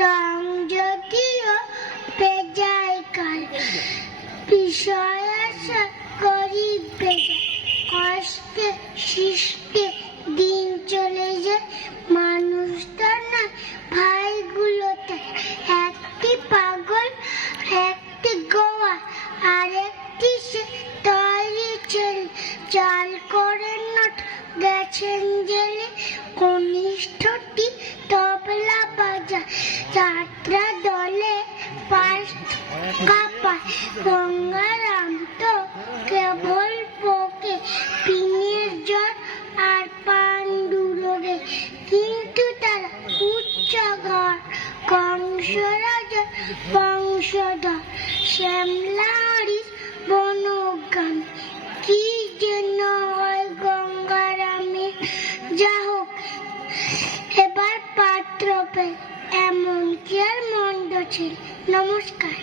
রং যদিও পেজাই কাল, বিষয় আশা করি বেজায়, কষ্টে সৃষ্টে দিন চলে যায়, মানুষটা না ভাইগুলোতে, একটি পাগল একটি গোয়া আর একটি সে তৈরি ছেলে, চাল করে নট গেছেন জেলে, কনিষ্ঠটি তবলা বাজায়, যাত্রা দলে পাশ কাঁপায়, গঙ্গারাম তো কেবল পোকে পিনের জ্বর আর পাণ্ডুরোগে, কিন্তু তারা উচ্চ ঘর কংসরাজা বংশধর, শ্যামলারিস বনগান কি যেন হয় গঙ্গারামে, যা হোক এবার পাত্র পেয়ে এমন কি আর মন্দ ছিল। নমস্কার।